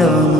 olsun